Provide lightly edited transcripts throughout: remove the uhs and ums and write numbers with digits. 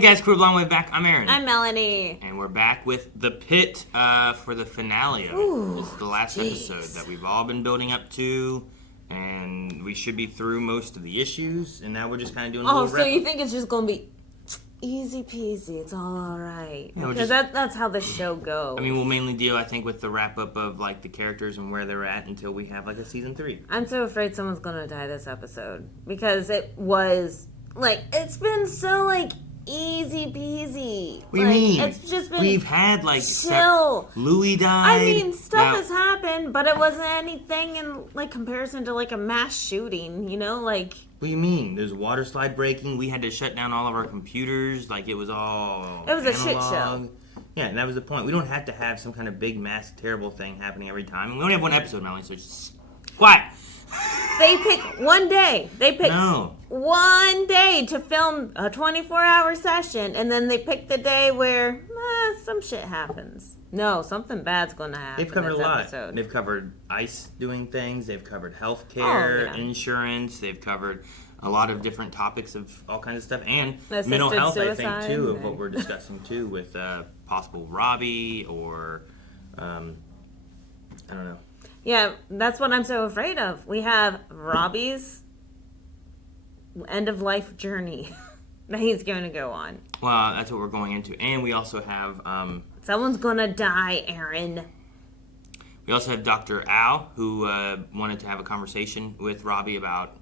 guys, crew, long way back. I'm Aaron. I'm Melanie. And we're back with the Pitt for the finale of it. This is the last episode that we've all been building up to, and we should be through most of the issues, and now we're just kind of doing a little wrap-up. So you think it's just going to be easy peasy, it's all right. Yeah, because that's how the show goes. I mean, we'll mainly deal, I think, with the wrap-up of, like, the characters and where they're at until we have, like, a season 3. I'm so afraid someone's going to die this episode, because it was, like, it's been so, like, easy peasy. What do you mean? It's just been We've had, like, chill. Louis died. I mean, stuff has happened, but it wasn't anything in, like, comparison to, like, a mass shooting, you know? Like... What do you mean? There's a water slide breaking. We had to shut down all of our computers. Like, it was all It was analog. a shit show. Yeah, and that was the point. We don't have to have some kind of big, mass, terrible thing happening every time. We only have one episode, Melanie, so just quiet. They pick one day. They pick No. one day to film a 24-hour session, and then they pick the day where some shit happens. No, something bad's going to happen. They've covered a this lot. episode. They've covered ICE doing things. They've covered healthcare, Oh, yeah. insurance. They've covered a lot of different topics of all kinds of stuff. And Assisted mental health, suicide, I think, too, of what we're discussing, too, with possible Robbie or, I don't know. Yeah, that's what I'm so afraid of. We have Robbie's end-of-life journey that he's going to go on. Well, that's what we're going into. And we also have... Someone's going to die, Aaron. We also have Dr. Al, who wanted to have a conversation with Robbie about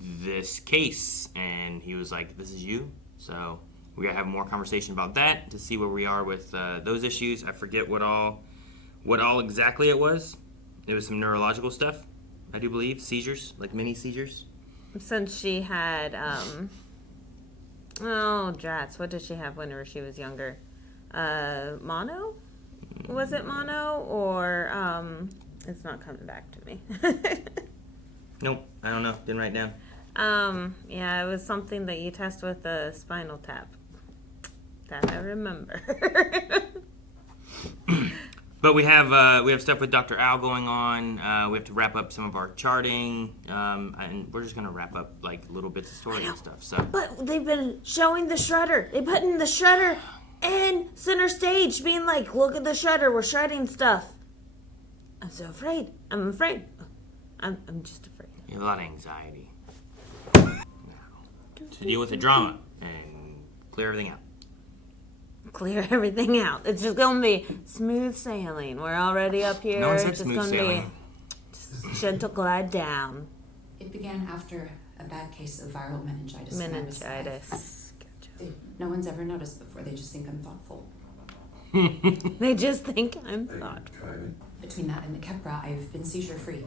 this case. And he was like, this is you. So we're going to have more conversation about that to see where we are with those issues. I forget what all exactly it was. It was some neurological stuff, I do believe. Seizures, like mini seizures. Since she had, oh, drats, what did she have whenever she was younger? Mono? Was it mono? Or, it's not coming back to me. Nope, I don't know. Didn't write down. Yeah, it was something that you test with a spinal tap. That I remember. But we have stuff with Dr. Al going on. We have to wrap up some of our charting, and we're just gonna wrap up like little bits of story and stuff. So, but they've been showing the shredder. They put in the shredder in center stage, being like, "Look at the shredder. We're shredding stuff." I'm so afraid. I'm afraid. I'm just afraid. You have a lot of anxiety now to deal with the drama and clear everything out. Clear everything out. It's just gonna be smooth sailing. We're already up here. No one said it's just smooth gonna sailing. be just gentle glide down. It began after a bad case of viral meningitis. when I was five. Meningitis. No one's ever noticed before. They just think I'm thoughtful. They just think I'm thoughtful. Between that and the Keppra, I've been seizure-free.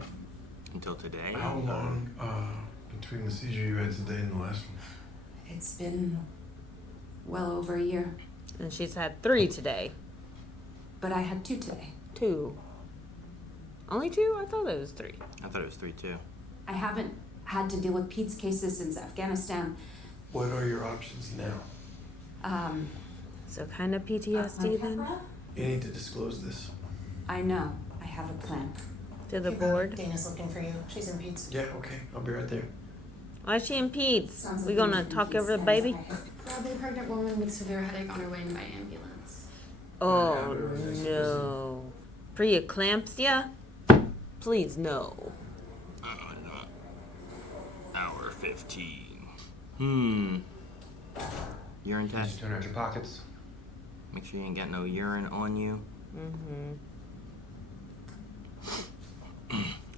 Until today. How long between the seizure you had today and the last one? It's been well over a year. And she's had 3 today. But I had 2 today. 2. Only 2? I thought it was 3. I thought it was 3 too. I haven't had to deal with Pete's cases since Afghanistan. What are your options now? So kind of PTSD then? You need to disclose this. I know. I have a plan. To the board? Dana's looking for you. She's in Pete's. Yeah, okay. I'll be right there. Why is she in Pete's? Sounds We like gonna Pete's talk over the hands baby? ahead. Probably a pregnant woman with severe headache on her way in by ambulance. Oh no. Preeclampsia? Please no. Hour 15. Urine Just test. turn out your pockets. Make sure you ain't got no urine on you.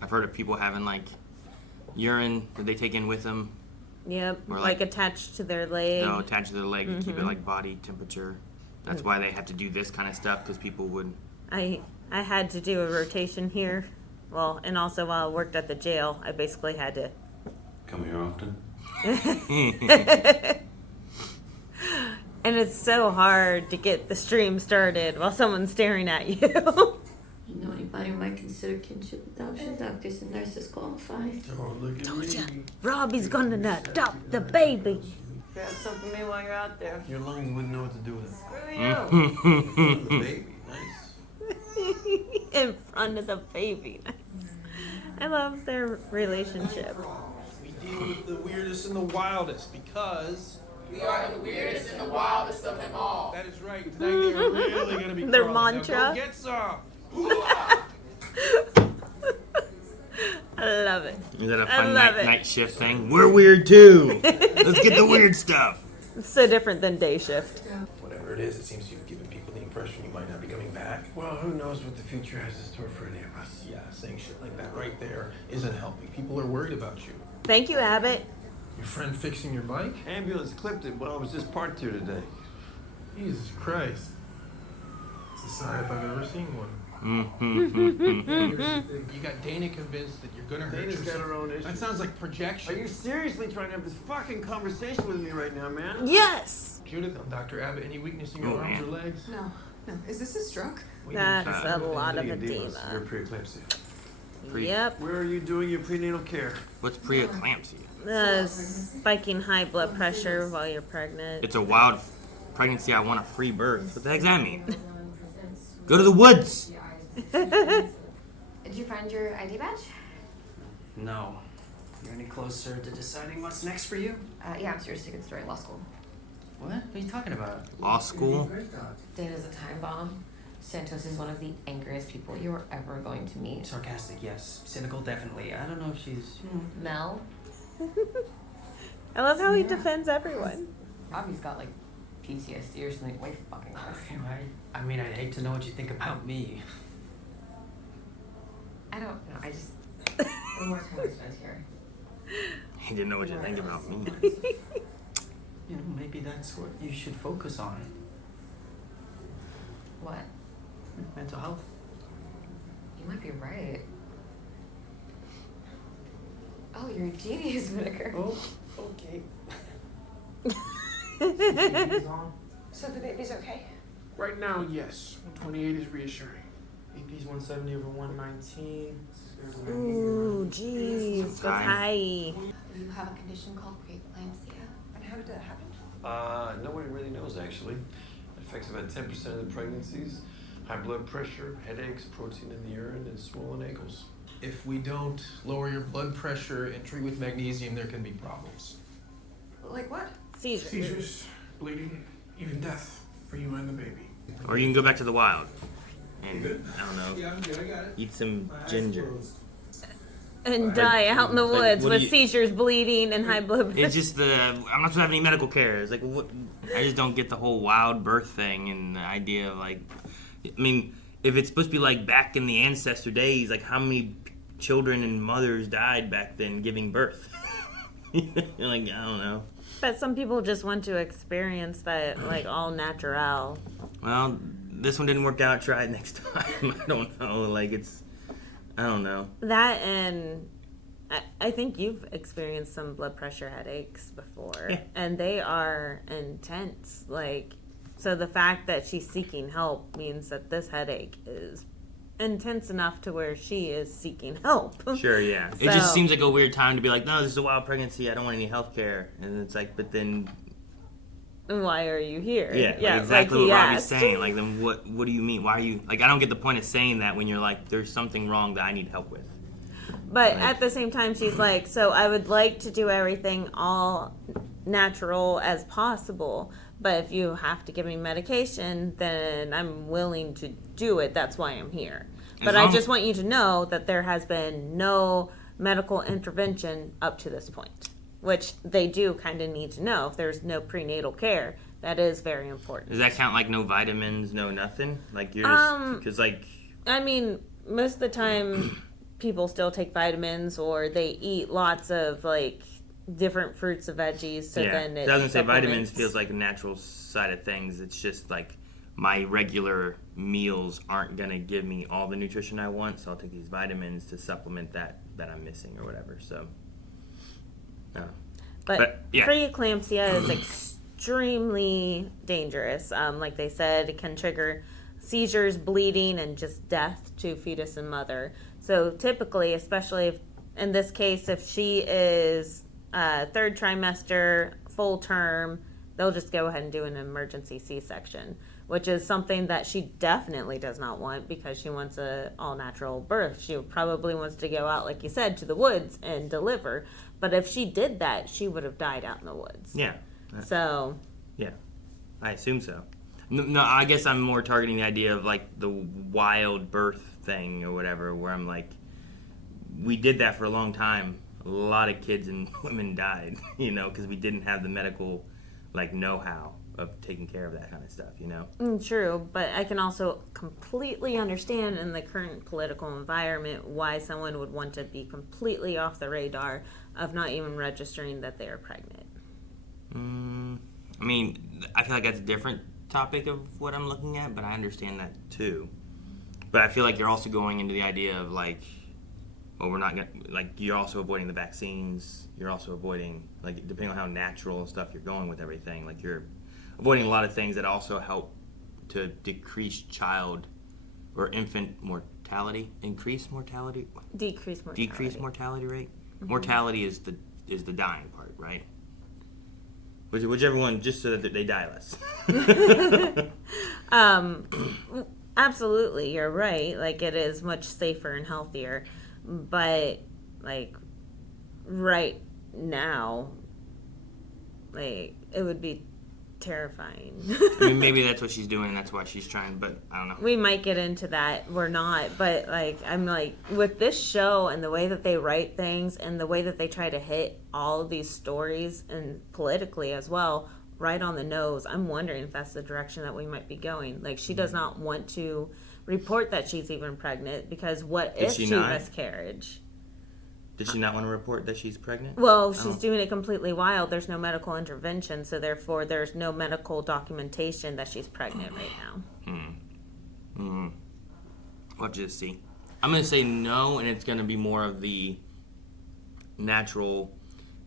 I've heard of people having like urine that they take in with them. Yep, Or like like- attached to their leg. They'll attach to their leg to keep it like body temperature. That's why they have to do this kind of stuff, because people would. I had to do a rotation here. Well, and also while I worked at the jail, I basically had to. Come here often? And it's so hard to get the stream started while someone's staring at you. You know anybody who might consider kinship adoption? Doctors and nurses qualified. Oh, look at Told ya. me. Robbie's gonna adopt the baby. Grab some for me while you're out there. Your lungs wouldn't know what to do with it. Screw you. The baby, nice. In front of the baby. I love their relationship. We deal with the weirdest and the wildest because We are the weirdest and the wildest. That is right. Tonight they are really going to be Their crawling. mantra. Now go get some. I love it. Is that a I fun love it. night shift thing? We're weird too. Let's get the weird stuff. It's so different than day shift. Whatever it is, it seems you've given people the impression you might not be coming back. Well, who knows what the future has in store for any of us? Yeah, saying shit like that right there isn't helping. People are worried about you. Thank you, Abbott. Your friend fixing your bike? Ambulance clipped it while I was just parked here today. Jesus Christ. It's the sign if I've ever seen one. You got Dana convinced that you're going to hurt Dana's got yourself. her own issues. That sounds like projection. Are you seriously trying to have this fucking conversation with me right now, man? Yes. Judith, I'm Dr. Abbott. Any weakness in your arms man. or legs? No. Is this a stroke? That's a lot of You're edema. preeclampsia. Yep. Where are you doing your prenatal care? What's preeclampsia? Spiking high blood pressure while you're pregnant. It's a wild pregnancy. I want a free birth. What the heck does that mean? Go to the woods. Did you find your ID badge? No. You're any closer to deciding what's next for you? Yeah, I'm seriously considering law school. What? What are you talking about? Law school? Dana's a time bomb. Santos is one of the angriest people you are ever going to meet. Sarcastic, yes. Cynical, definitely. I don't know if she's... Mel, I love how he defends everyone. Robbie's got like PTSD or something way fucking worse. I mean, I'd hate to know what you think about me. I don't know, I just... One more time I spent here. He didn't know what you think about me. You know, maybe that's what you should focus on. What? Mental health. You might be right. Oh, you're a genius, Whitaker. Oh, okay. So the baby's okay? Right now, yes. 128 is reassuring. BP's 170 over 119. Ooh, jeez. That's high. You have a condition called preeclampsia. And how did that happen? Nobody really knows, actually. It affects about 10% of the pregnancies. High blood pressure, headaches, protein in the urine, and swollen ankles. If we don't lower your blood pressure and treat with magnesium, there can be problems. Like what? Seizures, bleeding, even death for you and the baby. Or you can go back to the wild. And, good? I don't know, Yeah, I'm good. I got it. eat some ginger. And die out in the Like, woods what do with you- seizures, bleeding, and high blood pressure. It's just I'm not supposed to have any medical care. It's like, what? I just don't get the whole wild birth thing and the idea of like, I mean, if it's supposed to be like back in the ancestor days, like how many children and mothers died back then giving birth? Like, I don't know. But some people just want to experience that, like, all natural. Well, this one didn't work out. Try it next time. I don't know. Like, I don't know. That and I think you've experienced some blood pressure headaches before. Yeah. And they are intense. Like, so the fact that she's seeking help means that this headache is intense enough to where she is seeking help. Sure, yeah. It just seems like a weird time to be like, no, this is a wild pregnancy. I don't want any health care. And it's like, but then... Why are you here? Yeah, like exactly like what he Robbie's asked. saying. Like, then what do you mean? Why are you... Like, I don't get the point of saying that when you're like, there's something wrong that I need help with. But at the same time, she's like, so I would like to do everything all natural as possible. But if you have to give me medication, then I'm willing to do it. That's why I'm here. But I just want you to know that there has been no medical intervention up to this point, which they do kind of need to know. If there's no prenatal care, that is very important. Does that count like no vitamins, no nothing? Like you're just... Because like... I mean, most of the time, people still take vitamins or they eat lots of, like, different fruits and veggies. So then it I was gonna say vitamins supplements. feels like a natural side of things. It's just like my regular meals aren't gonna give me all the nutrition I want, so I'll take these vitamins to supplement that I'm missing or whatever. So, but yeah. preeclampsia is extremely dangerous. Like they said, it can trigger seizures, bleeding, and just death to fetus and mother. So typically, especially if, in this case, if she is third trimester, full term, they'll just go ahead and do an emergency C-section, which is something that she definitely does not want because she wants a all-natural birth. She probably wants to go out, like you said, to the woods and deliver. But if she did that, she would have died out in the woods. Yeah. So... Yeah. I assume so. No, I guess I'm more targeting the idea of like the wild birth thing or whatever, where I'm like, we did that for a long time. A lot of kids and women died, because we didn't have the medical like know-how of taking care of that kind of stuff, True, but I can also completely understand in the current political environment why someone would want to be completely off the radar of not even registering that they are pregnant. I mean, I feel like that's a different topic of what I'm looking at, but I understand that too. But I feel like you're also going into the idea of like, well, we're not gonna, like, you're also avoiding the vaccines. You're also avoiding, like, depending on how natural and stuff you're going with everything, like you're avoiding a lot of things that also help to decrease child or infant mortality, decrease mortality rate. Mm-hmm. Mortality is the dying part, right? Whichever one, just so that they die less. Absolutely, you're right. Like, it is much safer and healthier, but like right now, like, it would be terrifying. I mean, maybe that's what she's doing, and that's why she's trying, but I don't know. We might get into that. We're not, but like, I'm like, with this show and the way that they write things and the way that they try to hit all of these stories and politically as well, right on the nose, I'm wondering if that's the direction that we might be going. Like, she does not want to report that she's even pregnant, because what if she miscarriage? Did she not want to report that she's pregnant? Well, she's doing it completely wild. There's no medical intervention, so therefore there's no medical documentation that she's pregnant right now. We'll just see. I'm going to say no, and it's going to be more of the natural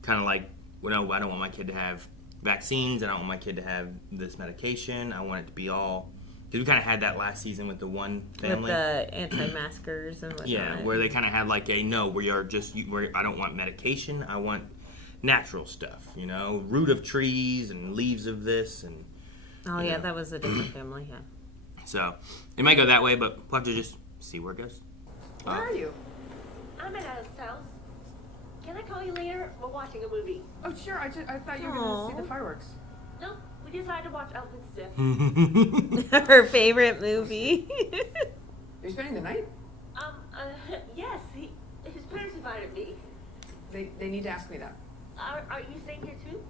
kind of like, well, no, I don't want my kid to have vaccines. I don't want my kid to have this medication. I want it to be all... Because we kind of had that last season with the one family. With the anti-maskers and whatnot. Yeah, where they kind of had like a, no, we are just, I don't want medication. I want natural stuff, root of trees and leaves of this. And oh, yeah, that was a different family, yeah. So, it might go that way, but we'll have to just see where it goes. Where are you? I'm at Alice's house. Can I call you later? We're watching a movie. Oh, sure. I thought you were going to see the fireworks. No, we decided to watch Elephant Stiff. Her favorite movie. You're spending the night? Yes. His parents invited me. They need to ask me that. Are you staying here too?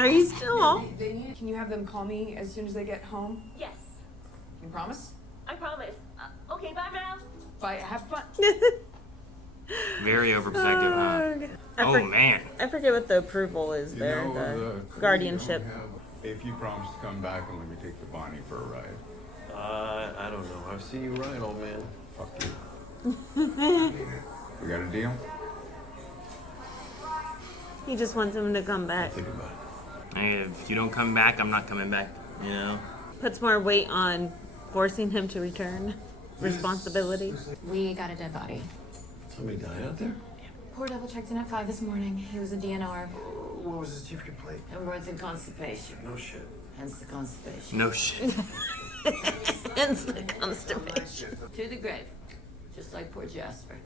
Are you still? Can you have them call me as soon as they get home? Yes. You promise? I promise. Okay, bye now. Bye. Have fun. Very overprotective, huh? Man. I forget what the approval is there. The guardianship. If you promise to come back and let me take the Bonnie for a ride. I don't know. I've seen you ride, old man. Fuck you. We got a deal? He just wants him to come back. Think about it. Hey, if you don't come back, I'm not coming back, Puts more weight on forcing him to return. Responsibility. We got a dead body. Somebody died out there? Poor devil checked in at 5 this morning. He was a DNR. What was his chief complaint? Hemorrhoids and constipation. No shit. Hence the constipation. No shit. Hence the constipation. To the grave. Just like poor Jasper.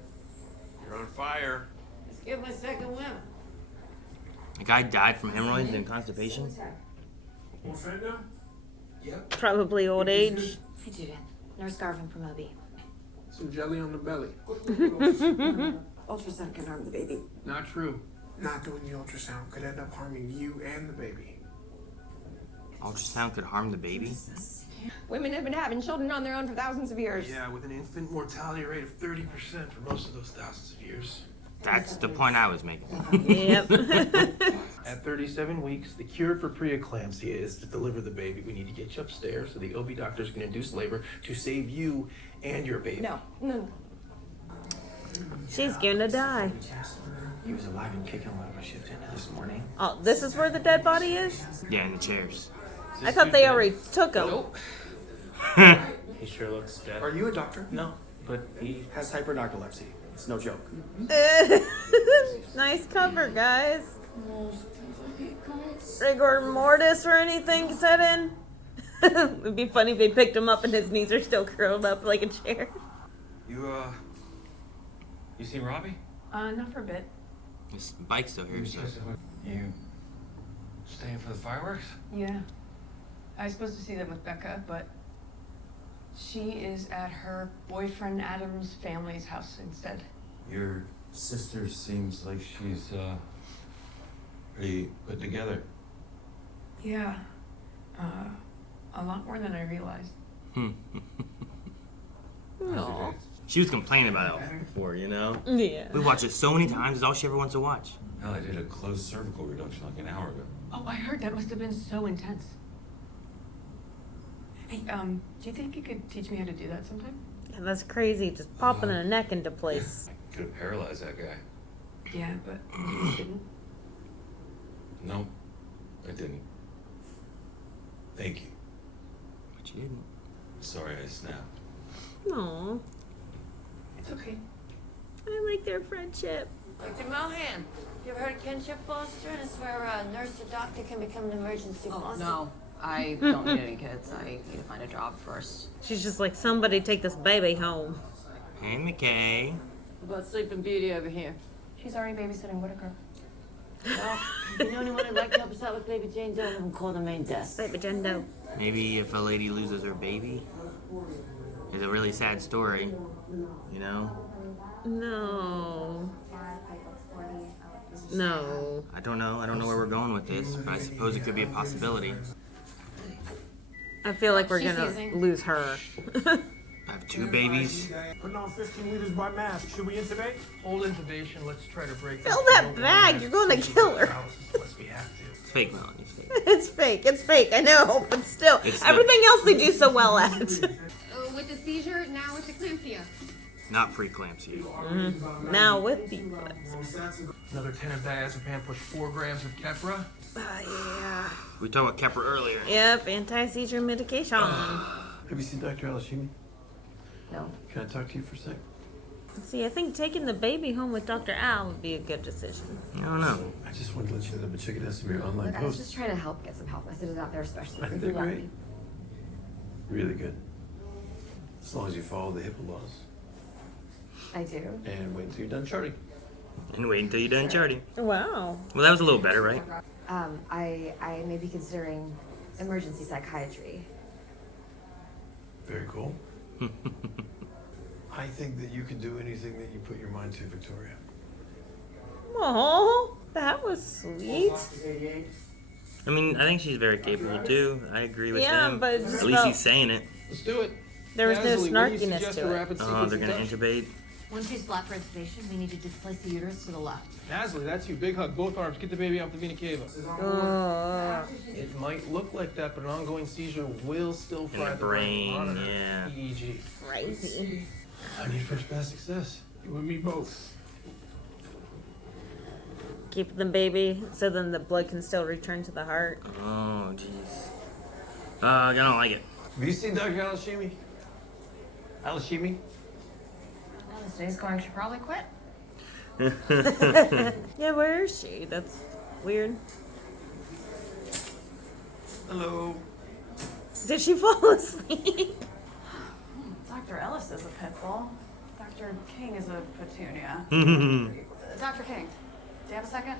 You're on fire. Let's give my second whim. The guy died from hemorrhoids and constipation? All set now? Yep. Probably old age. Hi, Judith. Nurse Garvin from OB. Some jelly on the belly. Ultrasound can harm the baby. Not true. Not doing the ultrasound could end up harming you and the baby. Ultrasound could harm the baby? Women have been having children on their own for thousands of years. Yeah, with an infant mortality rate of 30% for most of those thousands of years. That's the point I was making. Yep. At 37 weeks, the cure for preeclampsia is to deliver the baby. We need to get you upstairs so the OB doctors can induce labor to save you and your baby. No. She's gonna die. He was alive and kicking when my shift ended this morning. Oh, this is where the dead body is? Yeah, in the chairs. I thought they already took him. Nope. He sure looks dead. Are you a doctor? No, but he has hypernarcolepsy. It's no joke. Nice cover, guys. Rigor mortis or anything set in? It'd be funny if they picked him up and his knees are still curled up like a chair. You seen Robbie? Not for a bit. His bike's still here, so... You staying for the fireworks? Yeah. I was supposed to see them with Becca, but she is at her boyfriend Adam's family's house instead. Your sister seems like she's pretty put together. Yeah. A lot more than I realized. Aw. She was complaining about it before, you know? Yeah. We watch it so many times, it's all she ever wants to watch. Hell, I did a closed cervical reduction like an hour ago. Oh, I heard that must have been so intense. Hey, do you think you could teach me how to do that sometime? Yeah, that's crazy. Just popping a neck into place. Could have paralyzed that guy. Yeah, but you didn't. No, I didn't. Thank you. But you didn't. Sorry I snapped. Aw. It's okay. I like their friendship. Dr. Mohan, you ever heard of kinship fostering? It's where a nurse or doctor can become an emergency foster. No, I don't need any kids. I need to find a job first. She's just like, somebody take this baby home. Hey, McKay. What about Sleeping Beauty over here? She's already babysitting Whitaker. Well, if you know anyone who'd like to help us out with Baby Jane Doe, have them call the main desk. Baby Jane Doe. Maybe if a lady loses her baby, it's a really sad story, you know? No. No. I don't know where we're going with this, but I suppose it could be a possibility. I feel like we're She's gonna using- lose her. I have 2 babies. Putting on 15 liters by mask. Should we intubate? Hold intubation. Let's try to break. Fill that bag. You're going to kill her. Unless we have to. It's fake, Melanie. It's fake. It's fake. It's fake. I know, but still, It's the- everything else they do so well at. With the seizure, now with eclampsia. Not preeclampsia. Now with the clips. Another 10 of diazepam plus 4 grams of Keppra. Yeah. We talked about Kepper earlier. Yep, anti-seizure medication. Have you seen Dr. Alashimi? No. Can I talk to you for a sec? See, I think taking the baby home with Dr. Al would be a good decision. I don't know. I just wanted to let you know I've been checking out some of your online Look, I was posts. just trying to help get some health messages out there, especially I for think you, they're great. Lucky. Really good. As long as you follow the HIPAA laws. I do. And wait until you're done charting. And wait until you're done charting. Wow. Well, that was a little better, right? I may be considering emergency psychiatry. Very cool. I think that you can do anything that you put your mind to, Victoria. Oh, that was sweet. I mean, I think she's very capable too. I agree with Yeah, him. but it just At least felt- he's saying it. Let's do it. There was no Nasally, what do you snarkiness suggest to a it. rapid Oh, sequence they're gonna induction? intubate. Once she's flat for intubation, we need to displace the uterus to the left. Nasally, that's you. Big hug, both arms. Get the baby off the vena cava. It might look like that, but an ongoing seizure will still fry the the brain. brain, Monitor. yeah. EEG. Crazy. I need first pass success. You and me both. Keep the baby so then the blood can still return to the heart. Oh, jeez. I don't like it. Have you seen Dr. Alashimi? Alashimi? Well, this day's going, should probably quit. Yeah, where is she? That's weird. Hello. Did she fall asleep? Dr. Ellis is a pit bull. Dr. King is a petunia. Dr. King, do you have a second?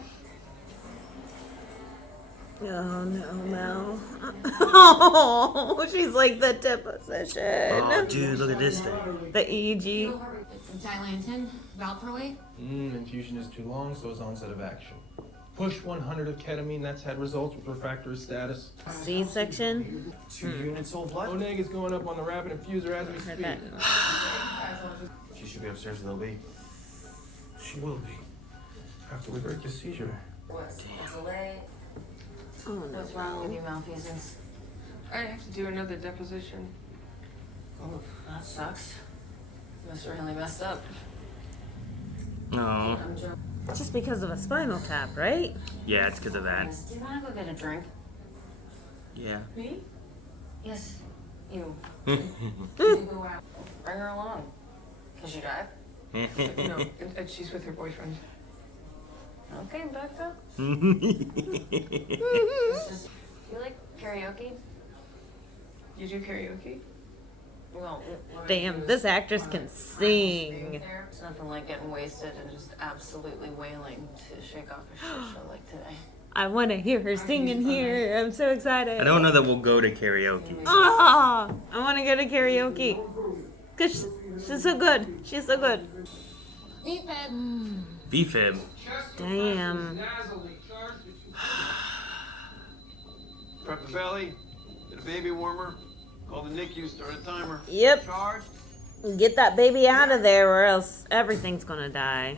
Oh no, Mel. Oh, she's like the deposition. Oh, dude, look at this thing. The EEG. Dilantin, valproate. Infusion is too long, so is onset of action. Push 100 of ketamine. That's had results with refractory status. C-section. 2 units whole blood. Oneg is going up on the rapid infuser as we speak. Okay. She should be upstairs with LB. She will be. After we break the seizure. Oh no. What's wrong with you, malfeasance? I have to do another deposition. Oh, that sucks. Must have really messed up. No. Just because of a spinal tap, right? Yeah, it's because of that. Do you want to go get a drink? Yeah. Me? Yes, you. Bring her along. Can she drive? No, and she's with her boyfriend. Okay, Becca. You like karaoke? You do karaoke? Well, Damn, this actress can sing. it's nothing like getting wasted and just absolutely wailing to shake off a shit show like today. I want to hear her sing in here. I'm so excited. I don't know that we'll go to karaoke. Oh, I want to go to karaoke. Because she's so good. She's so good. B-fib. Damn. Prep the belly. Get a baby warmer. Call the NICU. Start a timer. Yep. Get that baby out of there or else everything's going to die.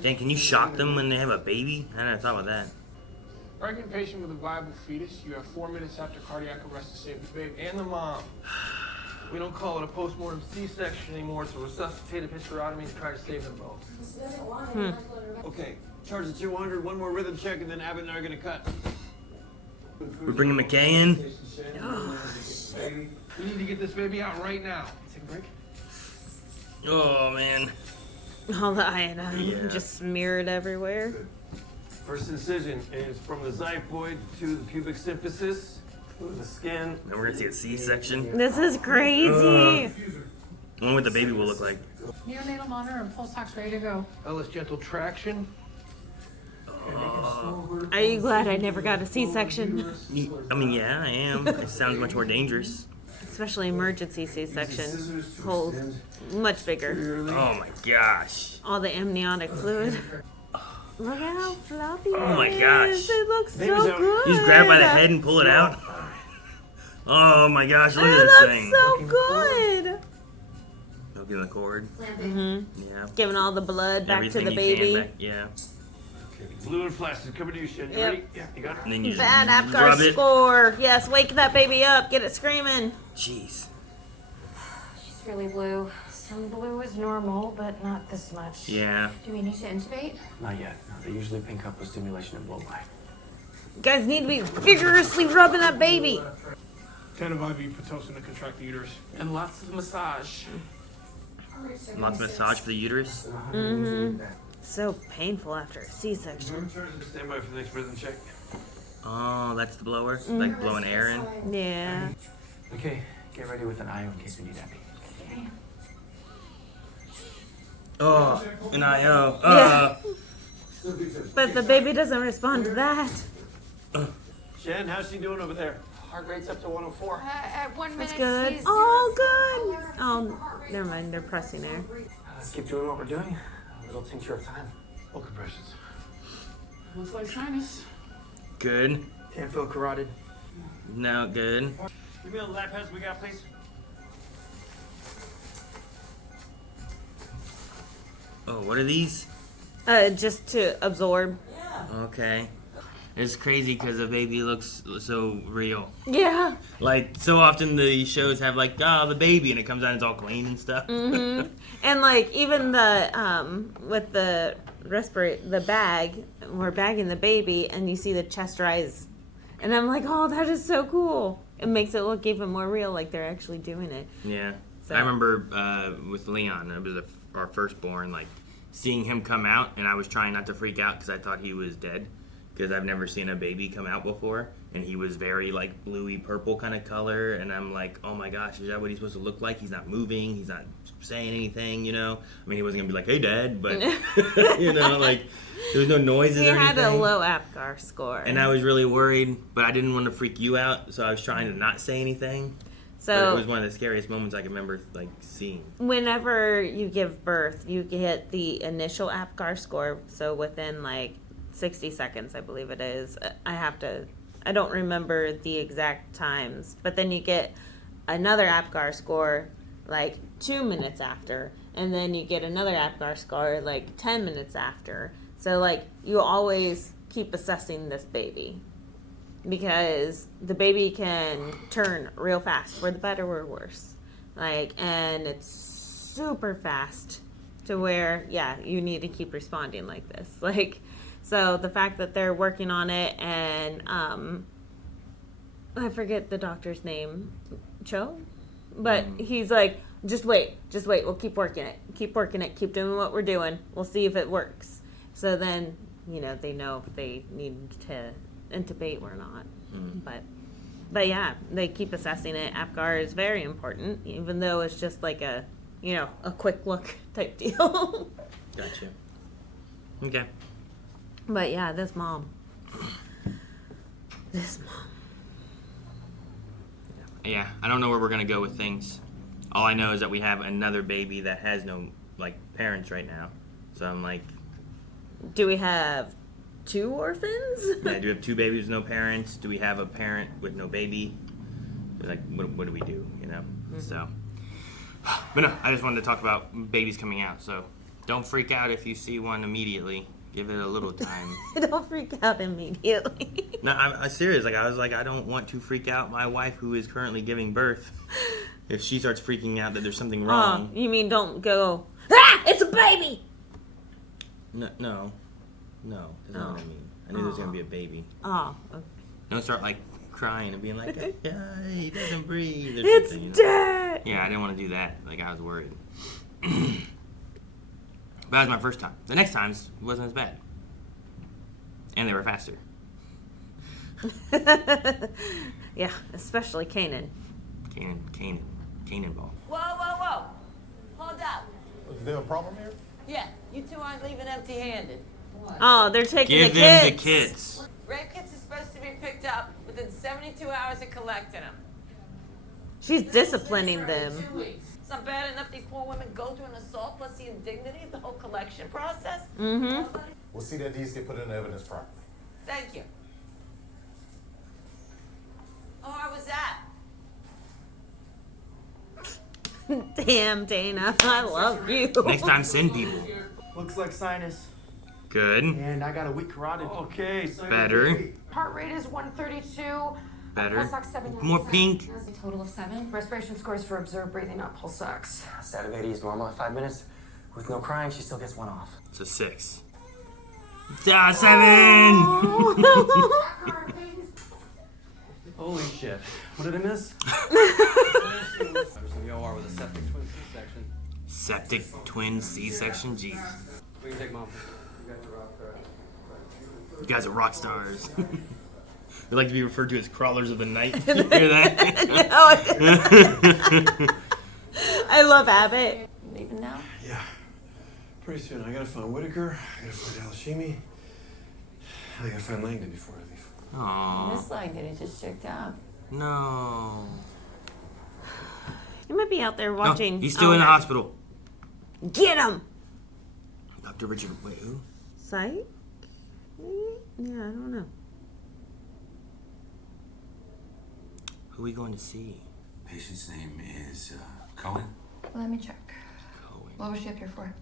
Dang, can you shock them when they have a baby? I never thought about that. Pregnant patient with a viable fetus. You have 4 minutes after cardiac arrest to save the baby and the mom. We don't call it a postmortem C-section anymore. It's a resuscitative hysterotomy to try to save them both. Okay, charge at 200. One more rhythm check, and then Abbot and I are gonna cut. We're bringing McKay in. We need to get this baby out right now. Take a break. Oh, man. All the iodine just smeared everywhere. First incision is from the xiphoid to the pubic symphysis, through the skin. And we're gonna see a C-section. This is crazy. I wonder what the baby will look like. Neonatal monitor and pulse ox ready to go. Ellis gentle traction. Are you glad I never got a C-section? I mean, yeah, I am. It sounds much more dangerous. Especially emergency C-section. Holes much bigger. Oh my gosh. All the amniotic fluid. Look at how floppy Oh my it gosh. is. It looks so good. You just grab by the head and pull it out. Oh my gosh, look at It this looks thing. so good. Looking the cord. Yeah. Giving all the blood back Everything to the you can baby. back- yeah. Fluid flaccid coming to you, Shen. You Yep. ready? Yeah, you got it? And then you just Bad rub Apgar it. Score. Yes, wake that baby up. Get it screaming. Jeez. She's really blue. Some blue is normal, but not this much. Yeah. Do we need to intubate? Not yet. No, they usually pink up with stimulation and blow by. You guys need to be vigorously rubbing that baby. 10 of IV Pitocin to contract the uterus. And lots of massage. Lots of massage for the uterus. So painful after a C-section. Stand by for the next rhythm check. Oh, that's the blower? Like blowing air in? Yeah. Okay, get ready with an IO in case we need Abby. Oh, an IO. Yeah. But the baby doesn't respond to that. Shen, how's she doing over there? Heart rate's up to 104. At 1 minute, That's good. Oh, good. Oh, never mind. They're pressing there. Let's keep doing what we're doing. A little tincture of time. Full compressions. Looks like sinus. Good. Can't feel carotid. No, good. Give me all the lap pads we got, please. Oh, what are these? Just to absorb. Okay. It's crazy because the baby looks so real. Yeah. Like, so often the shows have like, oh, the baby, and it comes out and it's all clean and stuff. And like even the with the the bag, we're bagging the baby, and you see the chest rise, and I'm like, oh, that is so cool. It makes it look even more real, like they're actually doing it. Yeah. So- I remember with Leon, it was our firstborn, like seeing him come out, and I was trying not to freak out because I thought he was dead, because I've never seen a baby come out before, and he was very like bluey purple kind of color, and I'm like, oh my gosh, is that what he's supposed to look like? He's not moving, he's not saying anything, you know? I mean, he wasn't gonna be like, hey dad, but you know, like there was no noises He or anything. had a low Apgar score. And I was really worried, but I didn't want to freak you out, so I was trying to not say anything. So but it was one of the scariest moments I can remember like seeing. whenever you give birth, you get the initial Apgar score. So within like 60 seconds, I believe it is. I don't remember the exact times, but then you get another Apgar score like 2 minutes after, and then you get another Apgar score like 10 minutes after. So like you always keep assessing this baby, because the baby can turn real fast, for the better or worse. Like, and it's super fast to where, yeah, you need to keep responding like this. Like, so the fact that they're working on it, and I forget the doctor's name, Cho? But he's like, just wait, we'll keep working it, keep doing what we're doing, we'll see if it works. So then, you know, they know if they need to intubate or not. But yeah, they keep assessing it. Apgar is very important, even though it's just like a quick look type deal. Gotcha. Okay. But yeah, this mom, This mom. Yeah, I don't know where we're gonna go with things. All I know is that we have another baby that has no like parents right now. So I'm like, do we have 2 orphans? yeah, do we have 2 babies with no parents? Do we have a parent with no baby? Like, what do we do? You know. So, but no, I just wanted to talk about babies coming out. So don't freak out if you see one immediately. Give it a little time. Don't freak out immediately. No, I'm serious. Like, I was like, I don't want to freak out my wife who is currently giving birth. If she starts freaking out that there's something wrong. You mean don't go, ah, it's a baby! No. That's not what I mean. I knew there was going to be a baby. Oh, okay. Don't start, like, crying and being like, yeah, he doesn't breathe. Or It's something, you know? dead! Yeah, I didn't want to do that. Like, I was worried. But that was my first time. The next times wasn't as bad. And they were faster. Yeah, especially Kanan. Kanan ball. Whoa. Hold up. Is there a problem here? Yeah, you 2 aren't leaving empty-handed. Oh, they're taking Give the them kids. the kits. Rape kits are supposed to be picked up within 72 hours of collecting them. She's disciplining them. 2 weeks. It's not bad enough these poor women go through an assault plus the indignity of the whole collection process. Mm-hmm. We'll see that these get put in evidence properly. Thank you. Oh, how was that? Damn, Dana. I love you. Next time, send people. Looks like sinus. Good. And I got a weak carotid. Okay. Better. Heart rate is 132. Better. Pulse ox 7. More pink. A total of 7. Respiration scores for observed breathing, not pulse ox. Stat of 80 is normal at 5 minutes. With no crying, she still gets 1 off. It's a 6. 7! Holy shit. What did I miss? The OR with a septic twin C-section. Septic twin C-section, jeez. We can take mom. You guys are rock stars. We like to be referred to as crawlers of the night. You hear that? I love Abbott. Leaving now? Yeah. Pretty soon. I gotta find Whitaker. I gotta find Alashimi. I gotta find Langdon before I leave. Aww. This Langdon is just checked out. No. You might be out there watching. No, he's still in the hospital. Get him! Dr. Richard, wait, who? Psych? Yeah, I don't know. Who are we going to see? Patient's name is Cohen. Let me check. What was she up here for?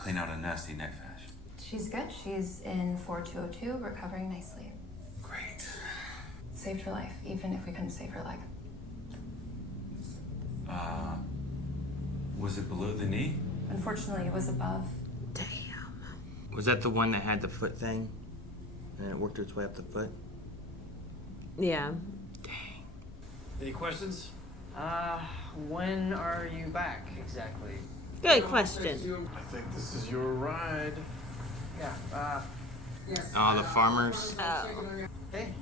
Clean out a nasty neck fash. She's good. She's in 4202, recovering nicely. Great. Saved her life, even if we couldn't save her leg. Was it below the knee? Unfortunately, it was above. Was that the one that had the foot thing? And it worked its way up the foot? Yeah. Any questions? When are you back exactly? Good question. I think this is your ride. Yeah, Oh, the farmers. Hey.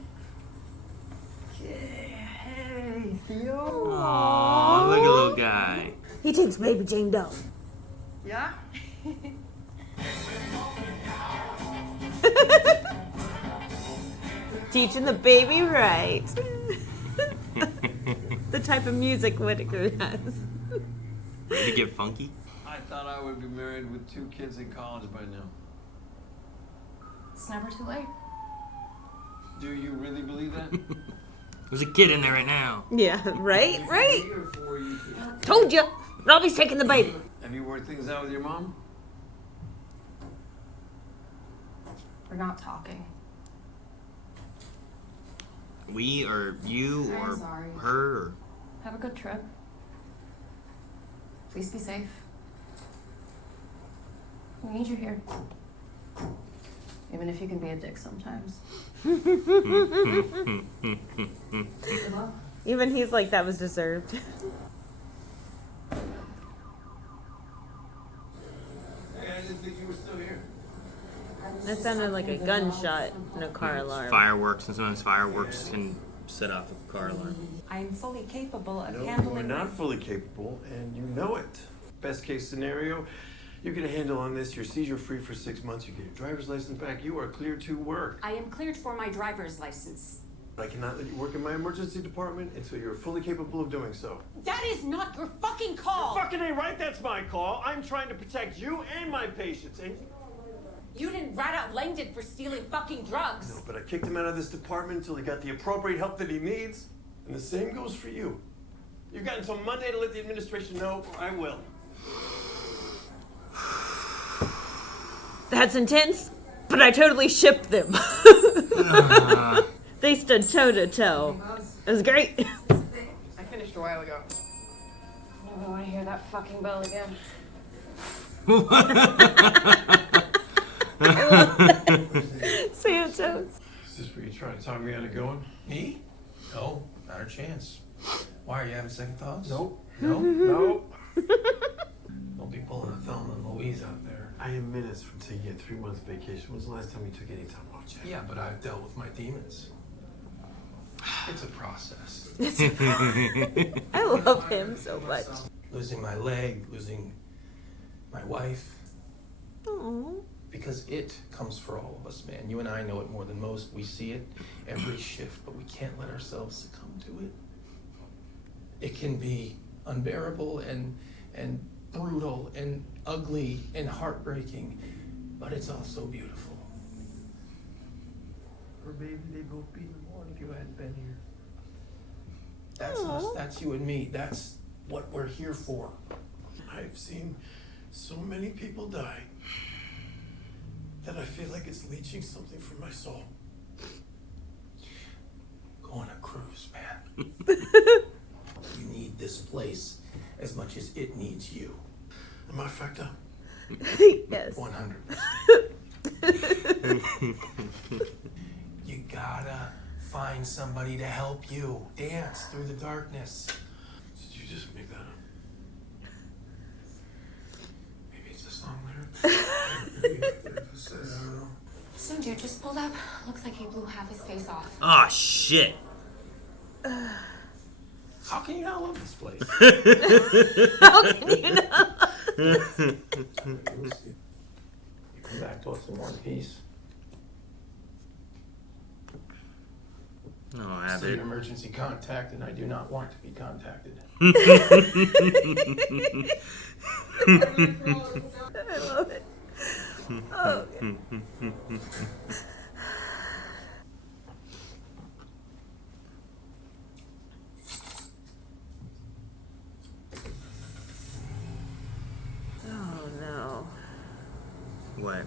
Hey, Theo. Oh, look at little guy. He takes baby Jane Doe. Yeah? Teaching the baby right. The type of music Whitaker has. Ready to get funky? I thought I would be married with 2 kids in college by now. It's never too late. Do you really believe that? There's a kid in there right now. Yeah, right? Told you. Robbie's taking the baby. Have you worked things out with your mom? We're not talking. We or you I'm or sorry. her or... Have a good trip. Please be safe. We need you here. Even if you can be a dick sometimes. Even he's like, that was deserved. I didn't think you were still here. That sounded like a gunshot and a car alarm. Fireworks, and sometimes fireworks can set off a car alarm. I am fully capable of No, handling you're not fully capable, and you know it. Best case scenario, You get a handle on this, you're seizure free for 6 months, you get your driver's license back, you are cleared to work. I am cleared for my driver's license. I cannot let you work in my emergency department until you're fully capable of doing so. That is not your fucking call! You're fucking ain't right, that's my call. I'm trying to protect you and my patients, and... You didn't rat out Langdon for stealing fucking drugs. No, but I kicked him out of this department until he got the appropriate help that he needs. And the same goes for you. You've got until Monday to let the administration know, or I will. That's intense, but I totally shipped them. They stood toe to toe. It was great. I finished a while ago. I never want to hear that fucking bell again. Santos. Is this where you trying to talk me out of going? Me? No, not a chance. Why, are you having second thoughts? Nope. No? Nope. Don't be pulling a Thelma and Louise out there. I am minutes from taking a 3 month vacation. When's the last time you took any time off, Jack? Yeah, but I've dealt with my demons. It's a process. I love him so much. Losing my leg, losing my wife. Aww. Because it comes for all of us, man. You and I know it more than most. We see it every shift, but we can't let ourselves succumb to it. It can be unbearable and brutal and ugly and heartbreaking, but it's also beautiful. Or maybe they'd both be in the morning if you hadn't been here. That's us, that's you and me. That's what we're here for. I've seen so many people die that I feel like it's leaching something from my soul. Go on a cruise, man. You need this place as much as it needs you. Am I fucked up? Yes. 100%. You gotta find somebody to help you dance through the darkness. Did you just make that up? Maybe it's a song lyric. I don't know. Some dude just pulled up. Looks like he blew half his face off. Oh, shit. How can you not love this place? How can you not? You come back to us in one piece. No, Say Abbott. an emergency contact, and I do not want to be contacted. I love it. Oh, okay. Oh no. What?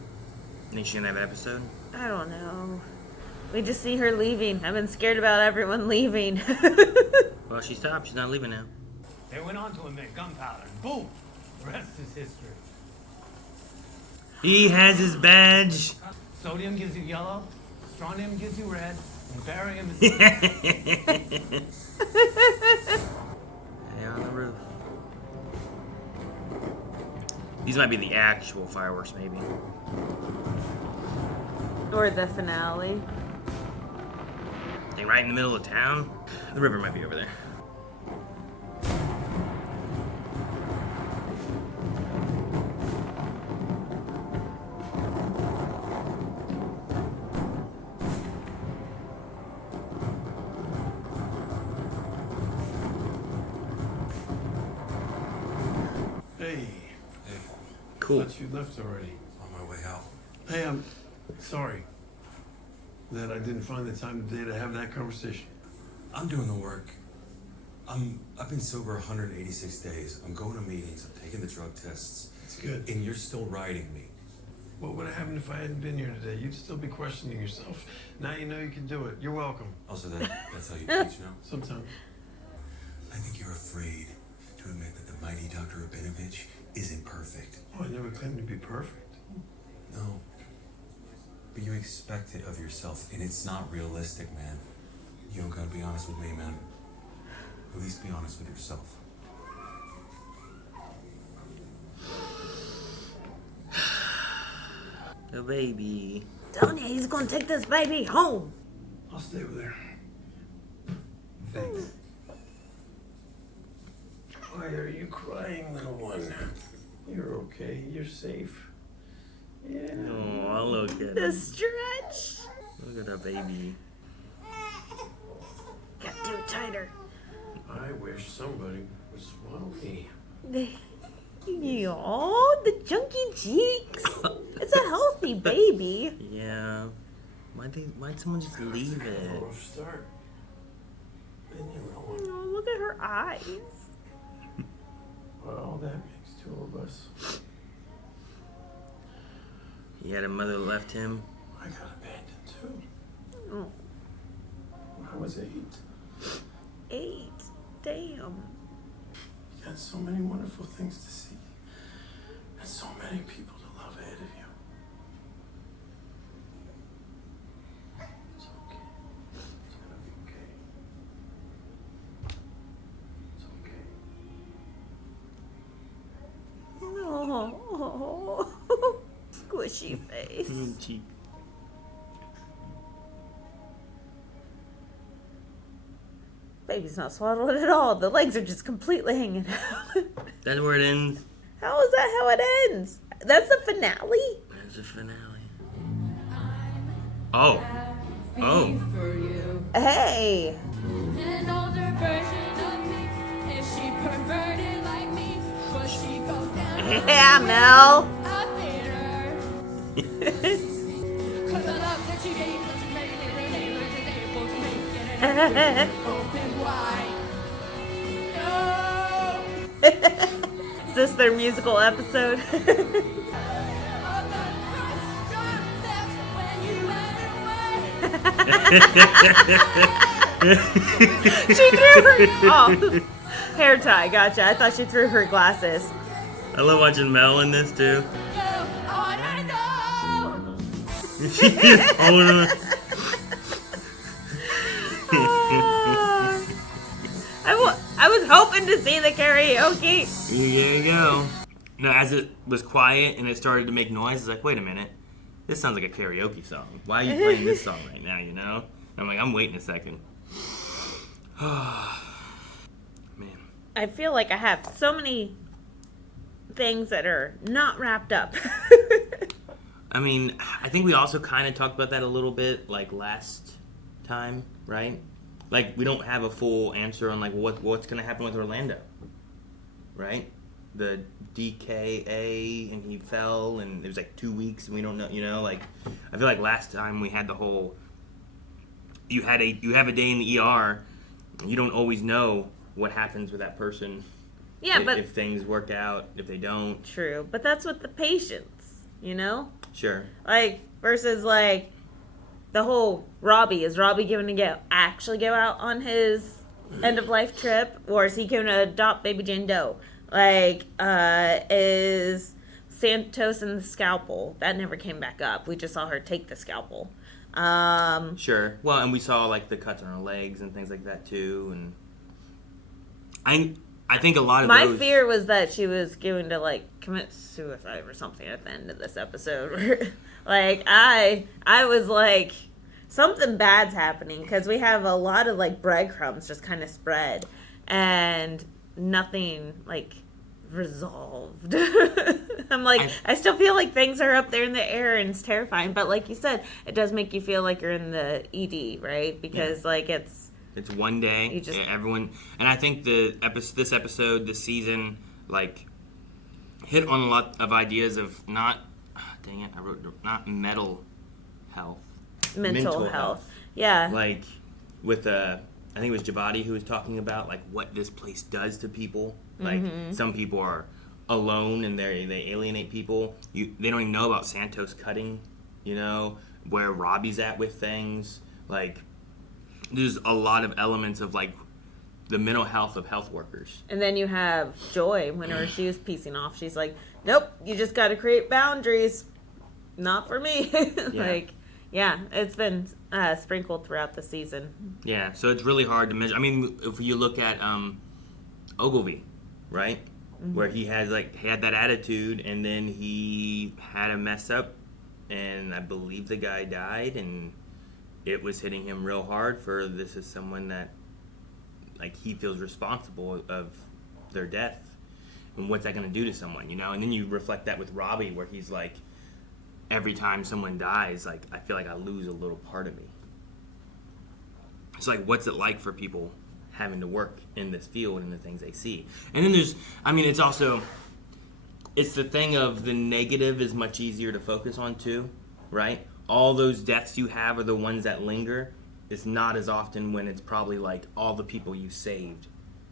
Think she's gonna have an episode? I don't know. We just see her leaving. I've been scared about everyone leaving. Well, she stopped. She's not leaving now. They went on to invent gunpowder. Boom! The rest is history. He has his badge. Sodium gives you yellow, strontium gives you red, and barium is... Hey, on the roof. These might be the actual fireworks, maybe. Or the finale. Thing right in the middle of town. The river might be over there. Hey. Cool. Thought you left already. On my way out. Hey, I'm sorry that I didn't find the time today to have that conversation. I'm doing the work. I've been sober 186 days. I'm going to meetings. I'm taking the drug tests. It's good. And you're still riding me. What would have happened if I hadn't been here today? You'd still be questioning yourself. Now you know you can do it. You're welcome. Also, that's how you teach now? Sometimes. I think you're afraid to admit that the mighty Dr. Rabinovich isn't perfect. Oh, I never claimed to be perfect. No. But you expect it of yourself, and it's not realistic, man. You don't gotta be honest with me, man. At least be honest with yourself. The baby. Telling you, he's gonna take this baby home. I'll stay over there. Thanks. Why are you crying, little one? You're okay. You're safe. Yeah. Oh, look at The him. stretch. Look at that baby. Got to do it tighter. I wish somebody would swallow me. Oh, the chunky cheeks. It's a healthy baby. Yeah. Why'd someone just leave it? Rough start. Oh, look at her eyes. Well, that makes two of us. He had a mother that left him. I got abandoned too. Oh. When I was 8. 8. Damn. You got so many wonderful things to see. And so many people to love ahead of you. It's okay. It's gonna be okay. It's okay. Oh. Squishy face. Cheek. Baby's not swaddled at all. The legs are just completely hanging out. That's where it ends. How is that how it ends? That's the finale? That's the finale. Oh. Oh. Hey. An older version of me. Is she perverted like me? But she goes down. Yeah, Mel. I fit her. 'Cause the love that she gave was made every day, was able to make it open wide. No. Is this their musical episode? She threw her hair tie, gotcha. I thought she threw her glasses. I love watching Mel in this too. I was hoping to see the karaoke. There you go. No, as it was quiet and it started to make noise, it's like, wait a minute. This sounds like a karaoke song. Why are you playing this song right now, you know? I'm like, I'm waiting a second. Man. I feel like I have so many things that are not wrapped up. I mean, I think we also kind of talked about that a little bit, like, last time, right? Like, we don't have a full answer on, like, what's going to happen with Orlando, right? The DKA, and he fell, and it was, like, 2 weeks, and we don't know, you know? Like, I feel like last time we had the whole, you have a day in the ER, you don't always know what happens with that person. Yeah, but if things work out, if they don't. True, but that's with the patients, you know? Sure. Like, versus, like, the whole Robbie. Is Robbie going to actually go out on his end-of-life trip? Or is he going to adopt baby Jane Doe? Like, is Santos and the scalpel? That never came back up. We just saw her take the scalpel. Sure. Well, and we saw, like, the cuts on her legs and things like that, too. And I think a lot of My fear was that she was going to, like, commit suicide or something at the end of this episode. Like, I was like, something bad's happening, because we have a lot of, like, breadcrumbs just kind of spread, and nothing, like, resolved. I'm like, I still feel like things are up there in the air, and it's terrifying, but like you said, it does make you feel like you're in the ED, right? Because, like, it's one day. You just, everyone, and I think this episode, this season, like, hit on a lot of ideas of not mental health. Mental health. Yeah. Like, with I think it was Javadi who was talking about, like, what this place does to people. Like, some people are alone and they alienate people. They don't even know about Santos cutting, you know, where Robbie's at with things. Like, there's a lot of elements of, like, the mental health of health workers. And then you have Joy, whenever she was piecing off, she's like, nope, you just got to create boundaries. Not for me. Like, yeah, it's been sprinkled throughout the season. Yeah, so it's really hard to measure. I mean, if you look at Ogilvy, right? Mm-hmm. Where he had that attitude, and then he had a mess up, and I believe the guy died, and it was hitting him real hard for this is someone that, like, he feels responsible of their death. and what's that going to do to someone, you know? And then you reflect that with Robbie, where he's like, every time someone dies, like, I feel like I lose a little part of me. It's like, what's it like for people having to work in this field and the things they see? And then there's, I mean, it's also, it's the thing of the negative is much easier to focus on too, right? All those deaths you have are the ones that linger. It's not as often when it's probably like all the people you saved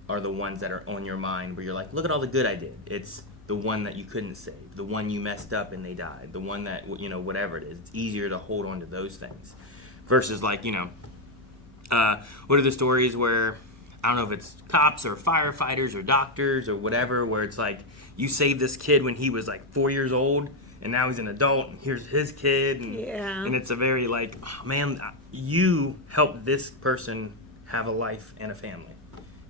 are the ones that are on your mind, where you're like, look at all the good I did. It's the one that you couldn't save, the one you messed up and they died, the one that, you know, whatever it is. It's easier to hold on to those things versus like, you know, what are the stories where, I don't know if it's cops or firefighters or doctors or whatever, where it's like, you saved this kid when he was like 4 years old, and now he's an adult, and here's his kid. And it's a very like, oh, man, you helped this person have a life and a family,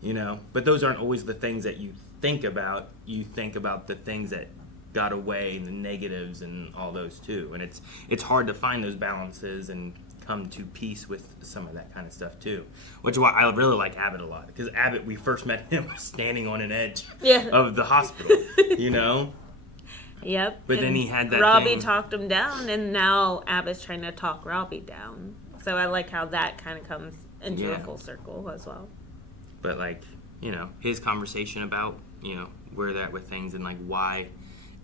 you know? But those aren't always the things that you think about. You think about the things that got away and the negatives and all those too. And it's hard to find those balances and come to peace with some of that kind of stuff too. Which is why I really like Abbot a lot. Because Abbot, we first met him standing on an edge of the hospital, you know? Yep. But then he had that Robbie thing. talked him down, and now Abbott's trying to talk Robbie down. So I like how that kind of comes into a full circle as well. But like, you know, his conversation about, you know, where they're at with things and like why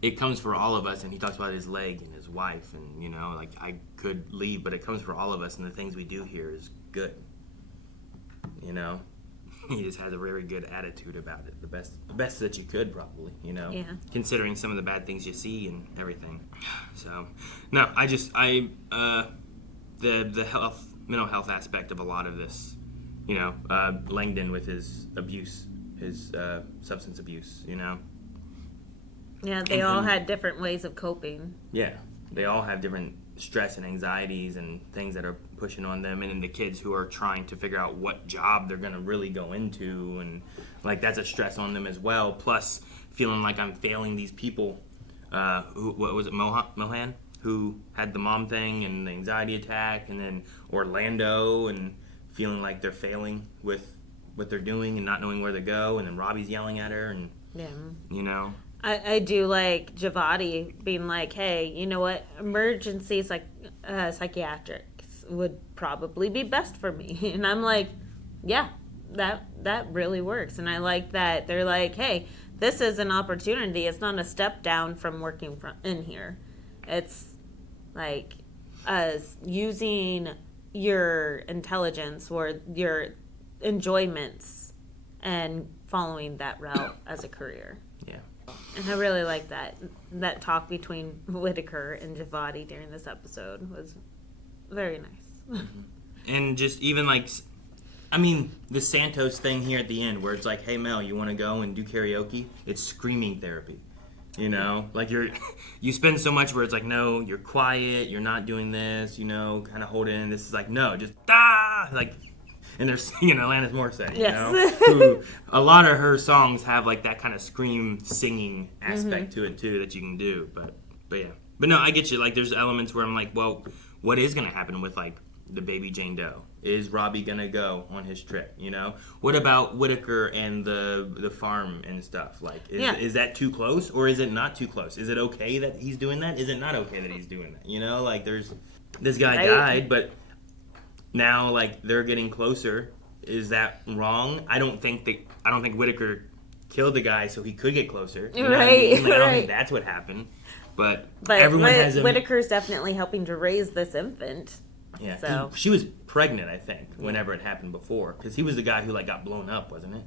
it comes for all of us. And he talks about his leg and his wife, and, you know, like, I could leave, but it comes for all of us, and the things we do here is good. You know? He just has a very good attitude about it. The best that you could, probably, you know? Yeah. Considering some of the bad things you see and everything. So, no, the mental health aspect of a lot of this, you know, Langdon with his abuse, his substance abuse, you know? Yeah, they all had different ways of coping. Yeah, they all have different stress and anxieties and things that are pushing on them, and then the kids who are trying to figure out what job they're going to really go into, and like that's a stress on them as well, plus feeling like I'm failing these people. What was it, Mohan, who had the mom thing and the anxiety attack, and then Orlando, and feeling like they're failing with what they're doing and not knowing where to go, and then Robbie's yelling at her, and you know. I do like Javati being like, hey, you know what, emergency psychiatrics would probably be best for me. And I'm like, yeah, that really works. And I like that they're like, hey, this is an opportunity. It's not a step down from working in here. It's like using your intelligence or your enjoyments and following that route as a career. Yeah. And I really like that talk between Whitaker and Javati during this episode was very nice. And just even like, I mean, the Santos thing here at the end, where it's like, hey Mel, you want to go and do karaoke? It's screaming therapy, you know? Like you spend so much where it's like, no, you're quiet, you're not doing this, you know, kind of hold it in. This is like, no, just like. And they're singing Alanis Morissette, you know? Who, a lot of her songs have like that kind of scream singing aspect to it too that you can do. But yeah. But no, I get you. Like there's elements where I'm like, well, what is going to happen with like the baby Jane Doe? Is Robbie going to go on his trip, you know? What about Whitaker and the farm and stuff? Like, is that too close or is it not too close? Is it okay that he's doing that? Is it not okay that he's doing that? You know, like there's, this guy died, but now, like, they're getting closer. Is that wrong? I don't think Whitaker killed the guy so he could get closer. You know what I mean? Like, I don't think that's what happened. But everyone has Whitaker's definitely helping to raise this infant. Yeah. So She was pregnant, I think, whenever it happened before. Because he was the guy who, like, got blown up, wasn't it?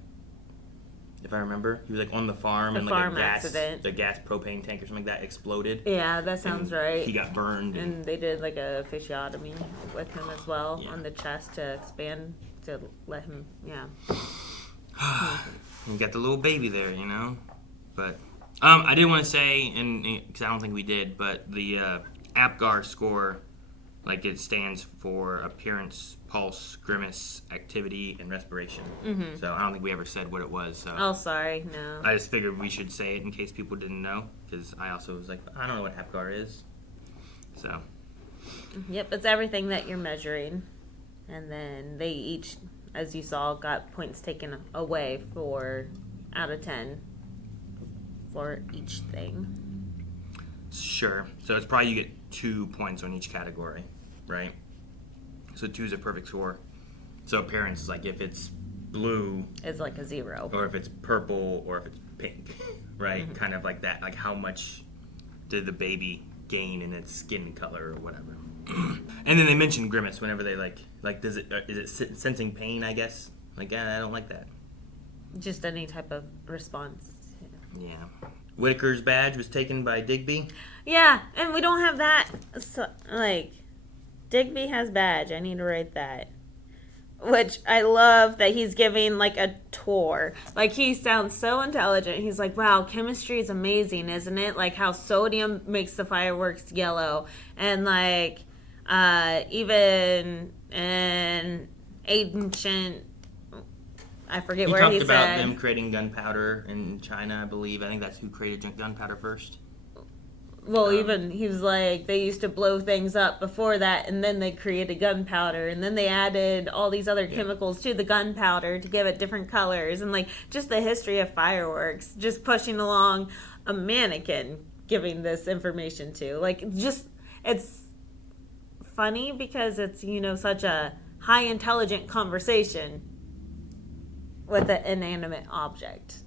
If I remember. He was, like, on the farm and, like, the gas propane tank or something like that exploded. Yeah, that sounds right. He got burned. And they did, like, a fasciotomy with him as well on the chest to expand, to let him, You got the little baby there, you know? But, I did want to say, and because I don't think we did, but the Apgar Score, like, it stands for appearance, pulse, grimace, activity, and respiration. Mm-hmm. So I don't think we ever said what it was. So oh, sorry, no. I just figured we should say it in case people didn't know, because I also was like, I don't know what Apgar is. So. Yep, it's everything that you're measuring. And then they each, as you saw, got points taken away for out of 10 for each thing. Sure. So it's probably you get 2 points on each category, right? So 2 is a perfect score. So appearance is like if it's blue, it's like a 0. or if it's purple, or if it's pink, right? Mm-hmm. Kind of like that. Like how much did the baby gain in its skin color or whatever. And then they mention grimace whenever they like is it sensing pain, I guess? Like, I don't like that. Just any type of response. Yeah. Whitaker's badge was taken by Digby. Yeah, and we don't have that. So, like, Digby has badge. I need to write that. Which I love that he's giving, like, a tour. Like, he sounds so intelligent. He's like, wow, chemistry is amazing, isn't it? Like, how sodium makes the fireworks yellow. And, like, even an ancient... I forget where he said. He talked about them creating gunpowder in China, I believe. I think that's who created gunpowder first. Well, even he was like, they used to blow things up before that, and then they created gunpowder, and then they added all these other chemicals to the gunpowder to give it different colors, and like just the history of fireworks, just pushing along a mannequin giving this information to. Like, just, it's funny because it's, you know, such a high intelligent conversation with an inanimate object.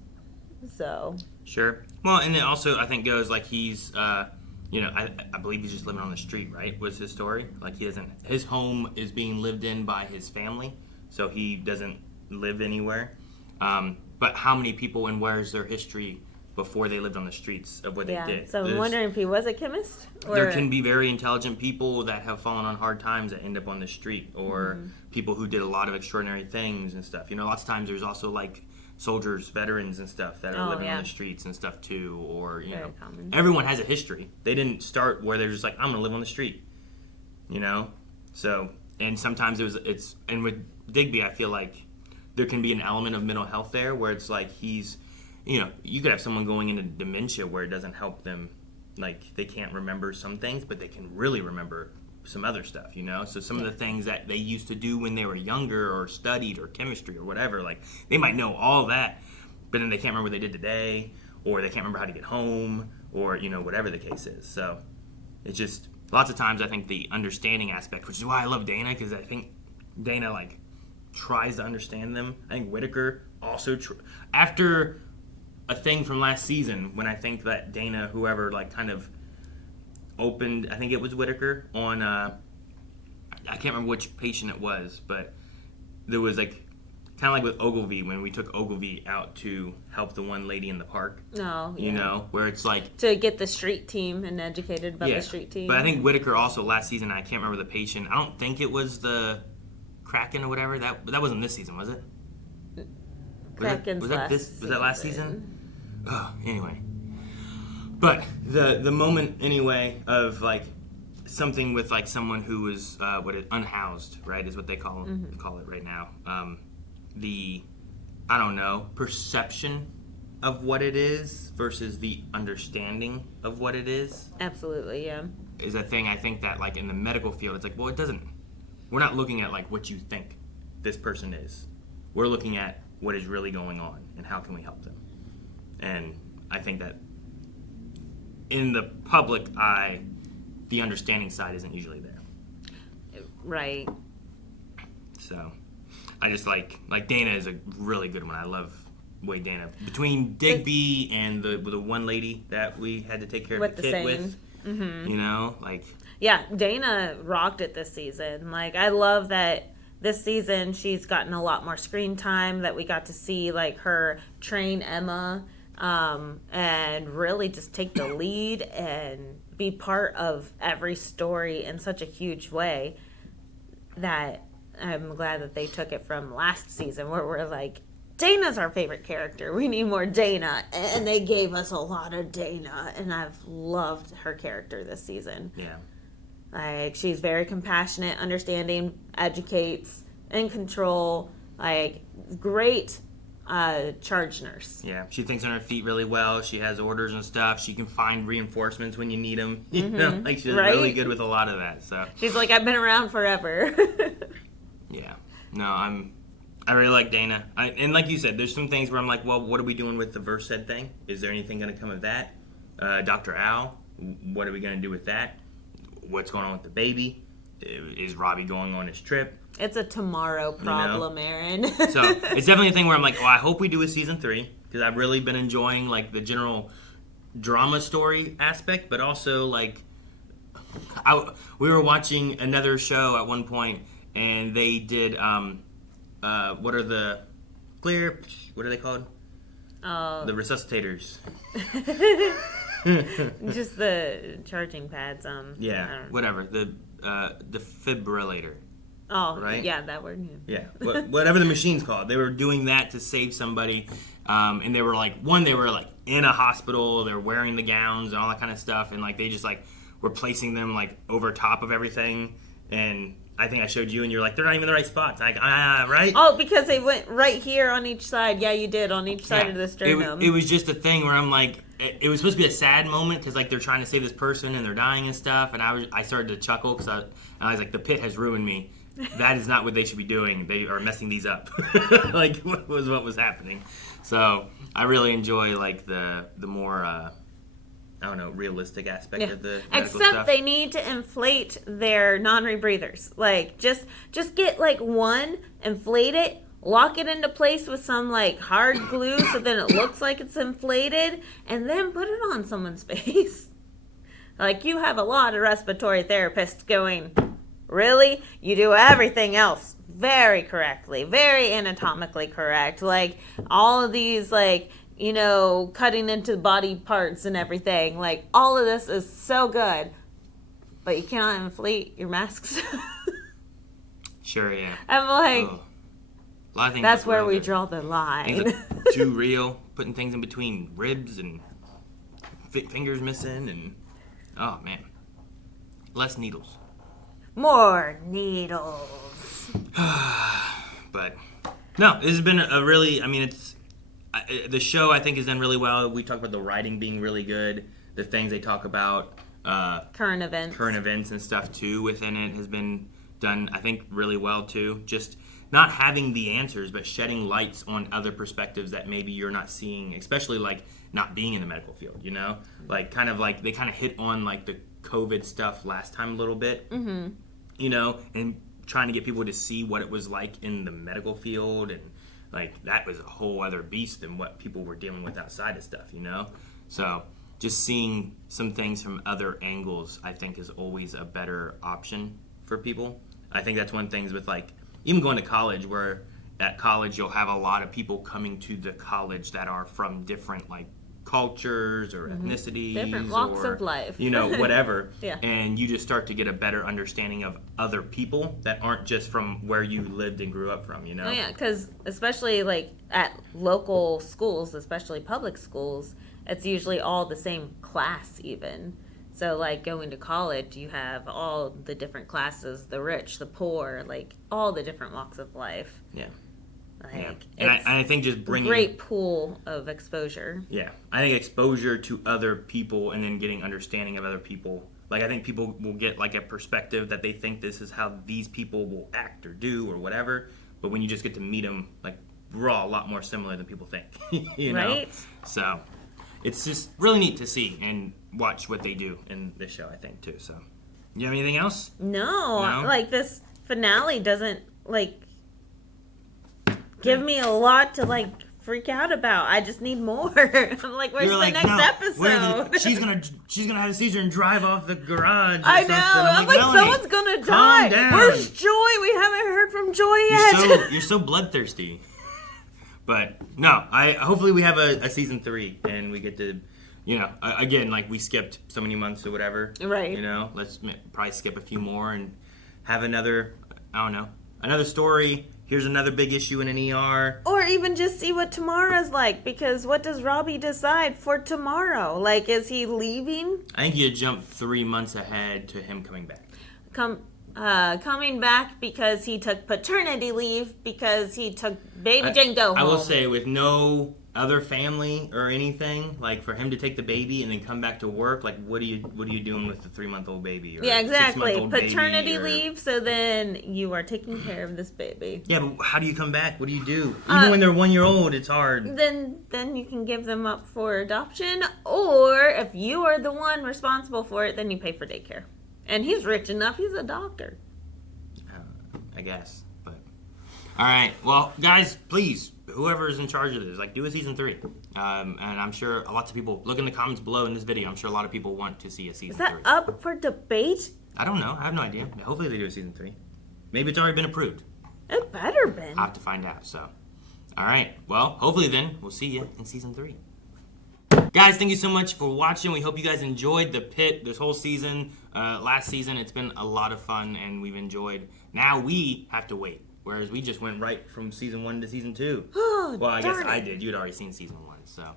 So sure. Well, and it also I think goes like he's you know, I believe he's just living on the street, right? Was his story. Like he doesn't, his home is being lived in by his family, so he doesn't live anywhere. But how many people and where's their history before they lived on the streets of what they did? So I'm wondering if he was a chemist? Or... There can be very intelligent people that have fallen on hard times that end up on the street, or people who did a lot of extraordinary things and stuff. You know, lots of times there's also like soldiers, veterans and stuff that are living on the streets and stuff too, or, you know, everyone has a history. They didn't start where they're just like, I'm going to live on the street, you know? So, and sometimes and with Digby, I feel like there can be an element of mental health there where it's like he's, you know, you could have someone going into dementia where it doesn't help them, like they can't remember some things, but they can really remember some other stuff, you know? So some of the things that they used to do when they were younger or studied or chemistry or whatever, like they might know all that, but then they can't remember what they did today, or they can't remember how to get home, or, you know, whatever the case is. So it's just, lots of times I think the understanding aspect, which is why I love Dana, because I think Dana like tries to understand them. I think Whitaker also, after a thing from last season, when I think that Dana, whoever, like kind of opened, I think it was Whitaker, on, I can't remember which patient it was, but there was like, kind of like with Ogilvy, when we took Ogilvy out to help the one lady in the park. Oh, yeah. You know, where it's like... to get the street team and educated about the street team. But I think Whitaker also, last season, I can't remember the patient, I don't think it was the Kraken or whatever, that wasn't this season, was it? Kraken's was that last season? Oh, anyway. But the moment anyway of like something with like someone who was unhoused, right, is what they call it right now. The, I don't know, perception of what it is versus the understanding of what it is. Absolutely, yeah. Is a thing I think that like in the medical field, it's like, well, we're not looking at like what you think this person is. We're looking at what is really going on and how can we help them. And I think that in the public eye, the understanding side isn't usually there. Right. So, I just like Dana is a really good one. I love way Dana. Between Digby and the one lady that we had to take care of the kid with, you know, like... Yeah, Dana rocked it this season. Like, I love that this season she's gotten a lot more screen time, that we got to see, like, her train Emma, and really just take the lead and be part of every story in such a huge way that I'm glad that they took it from last season where we're like, Dana's our favorite character. We need more Dana. And they gave us a lot of Dana, and I've loved her character this season. Yeah. Like, she's very compassionate, understanding, educates, in control, like, great charge nurse. Yeah, she thinks on her feet really well. She has orders and stuff. She can find reinforcements when you need them. You know, like she's really good with a lot of that. So she's like, I've been around forever. Yeah, no, I really like Dana. And like you said, there's some things where I'm like, well, what are we doing with the Versed thing? Is there anything going to come of that? Dr. Al, what are we going to do with that? What's going on with the baby? Is Robbie going on his trip? It's a tomorrow problem, Aaron. So it's definitely a thing where I'm like, well, I hope we do a season 3 because I've really been enjoying like the general drama story aspect, but also like we were watching another show at one point and they did what are the clear? What are they called? The resuscitators. Just the charging pads. Yeah, whatever. The defibrillator. Oh, right? Yeah, that word. Yeah, whatever the machine's called. They were doing that to save somebody, and they were like in a hospital. They're wearing the gowns and all that kind of stuff, and like they just like were placing them like over top of everything. And I think I showed you, and you're like, they're not even in the right spots. Like, right? Oh, because they went right here on each side. Yeah, you did on each side of the sternum. It was just a thing where I'm like, it was supposed to be a sad moment because like they're trying to save this person and they're dying and stuff. And I started to chuckle because I was like, the pit has ruined me. That is not what they should be doing. They are messing these up. Like what was happening. So I really enjoy like the more I don't know, realistic aspect of the medical Except stuff. they need to inflate their non-rebreathers. Like just get like one, inflate it, lock it into place with some like hard glue so then it looks like it's inflated, and then put it on someone's face. Like you have a lot of respiratory therapists going, really? You do everything else very correctly, very anatomically correct. Like all of these like, you know, cutting into body parts and everything. Like all of this is so good. But you cannot inflate your masks. Sure, yeah. I'm like, a lot of things that's look where really we good. draw the line. Things look too real, putting things in between ribs and fingers missing, and oh man, less needles. More needles. But no, this has been a really, I mean, it's the show I think has done really well. We talked about the writing being really good, the things they talk about, current events and stuff too within it has been done, I think, really well too. Just not having the answers, but shedding lights on other perspectives that maybe you're not seeing, especially like not being in the medical field, you know? Like kind of like they kind of hit on like the COVID stuff last time a little bit, you know, and trying to get people to see what it was like in the medical field, and like that was a whole other beast than what people were dealing with outside of stuff, you know? So just seeing some things from other angles, I think, is always a better option for people. I think that's one of the things with like even going to college, where at college you'll have a lot of people coming to the college that are from different like cultures or ethnicities, different walks or, of life, you know, whatever. Yeah. And you just start to get a better understanding of other people that aren't just from where you lived and grew up from, you know? Oh yeah, because especially like at local schools, especially public schools, it's usually all the same class even. So like going to college, you have all the different classes, the rich, the poor, like all the different walks of life. Yeah. Like, And it's I think just bringing a great pool of exposure. Yeah, I think exposure to other people and then getting understanding of other people. Like I think people will get like a perspective that they think this is how these people will act or do or whatever. But when you just get to meet them, like we're all a lot more similar than people think. You know? Right? So it's just really neat to see and watch what they do in this show, I think, too. So you have anything else? No, No? like this finale doesn't like give me a lot to like freak out about. I just need more. I'm like, where's You're the like, next no, episode? she's gonna have a seizure and drive off the garage. Or I know. something. I'm like, Melanie, someone's gonna calm die. down. Where's Joy? We haven't heard from Joy yet. You're so bloodthirsty. But no, hopefully we have a season 3 and we get to, you know, again, like we skipped so many months or whatever. Right. You know, let's probably skip a few more and have another, I don't know, another story. Here's another big issue in an ER. Or even just see what tomorrow's like, because what does Robbie decide for tomorrow? Like, is he leaving? I think you jump 3 months ahead to him coming back. Coming back because he took paternity leave because he took baby Jane Doe home. I will say, with no other family or anything? Like for him to take the baby and then come back to work? Like what are you doing with the 3-month-old baby? Or Yeah, exactly. 6-month-old baby, Paternity or... leave, so then you are taking care of this baby. Yeah, but how do you come back? What do you do? Even when they're 1 year old, it's hard. Then you can give them up for adoption, or if you are the one responsible for it, then you pay for daycare. And he's rich enough; he's a doctor. I guess. But all right, well, guys, please, whoever is in charge of this, like, do a season 3. And I'm sure lots of people look in the comments below in this video. I'm sure a lot of people want to see a season 3. Is that up for debate? I don't know. I have no idea. Hopefully they do a season 3. Maybe it's already been approved. It better been. I'll have to find out. So, all right. Well, hopefully then we'll see you in season 3. Guys, thank you so much for watching. We hope you guys enjoyed the Pitt this whole season. Last season, it's been a lot of fun, and we've enjoyed. Now we have to wait, whereas we just went right from season 1 to season 2. Oh, well, I guess I did. You had already seen season 1, so.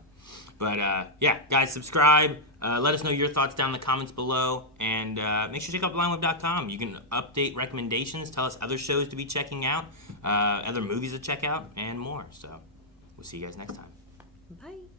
But yeah, guys, subscribe. Let us know your thoughts down in the comments below, and make sure to check out blindweb.com. You can update recommendations, tell us other shows to be checking out, other movies to check out, and more. So we'll see you guys next time. Bye.